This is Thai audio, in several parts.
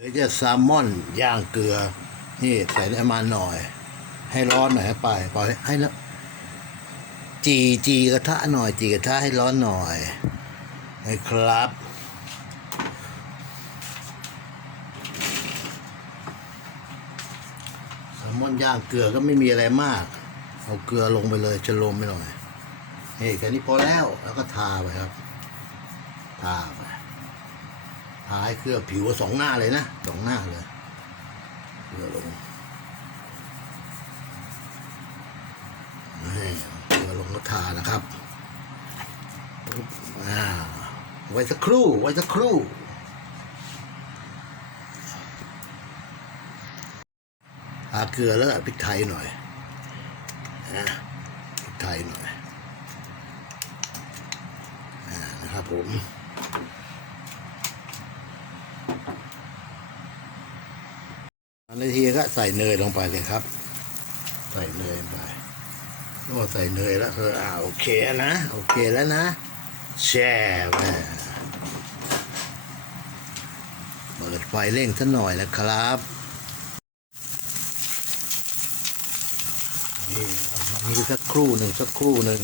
เดี๋ยวจะแซลมอนย่างเกลือ นี่ใส่น้ำมันหน่อย ให้ร้อนหน่อยให้ไปปล่อยให้แล้วจีจีกระทะหน่อย จีกระทะให้ร้อนหน่อยนะครับ แซลมอนย่างเกลือก็ไม่มีอะไรมาก เอาเกลือลงไปเลยจะลมไปหน่อยนี่แค่นี้พอแล้วแล้วก็ทาไปครับ ทาไป ทาให้เคลือบผิวสองหน้าเลยนะสองหน้าเลยเกลือลงเกลือลงแล้วทานะครับไว้สักครู่ไว้สักครู่ทาเกลือแล้วพริกไทยหน่อยนะพริกไทยหน่อยอนะครับผม อันทีก็ใส่เนยลงไปเลยครับ ใส่เนยไปโอ้ใส่เนยแล้วเอออ่าโอเคนะโอเคแล้วนะ แช่แม่เปิดไฟเร่งสักหน่อยนะครับนี่มีสักครู่หนึ่งสักครู่หนึ่ง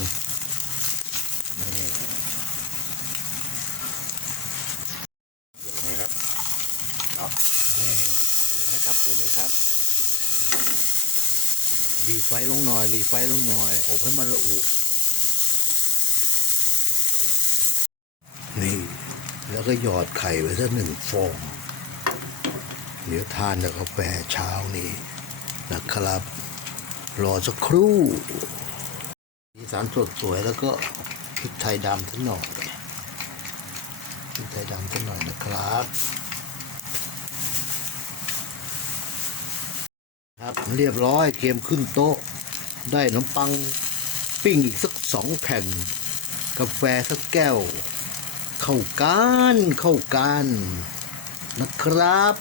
นี่ครับเอา นี่สวยไหมครับสวยไหมครับรีไฟลงหน่อยรีไฟลงหน่อยอบให้มันละอุนี่ แล้วก็หยอดไข่ไว้สักหนึ่งฟองเดี๋ยวทานกับกาแฟเช้านี้นะครับ รอสักครู่สีสันสดสวยแล้วก็พริกไทยดำสักหน่อยพริกไทยดำสักหน่อยนะครับ ครับ เรียบร้อยเกมขึ้นโต๊ะ ได้ขนมปังปิ้งอีกสักสองแผ่น กาแฟสักแก้ว เข้ากันเข้ากันนะครับ